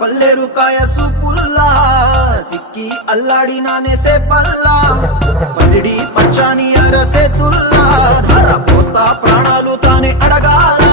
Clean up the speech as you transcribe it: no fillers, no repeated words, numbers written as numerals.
పల్లెరు కాయ సూపుల్లా సిక్కి అల్లాడినానే సే పల్లా పసిడి పచ్చాని అరసే తుల్లా ధర పోస్తా ప్రాణాలు తానే అడగాల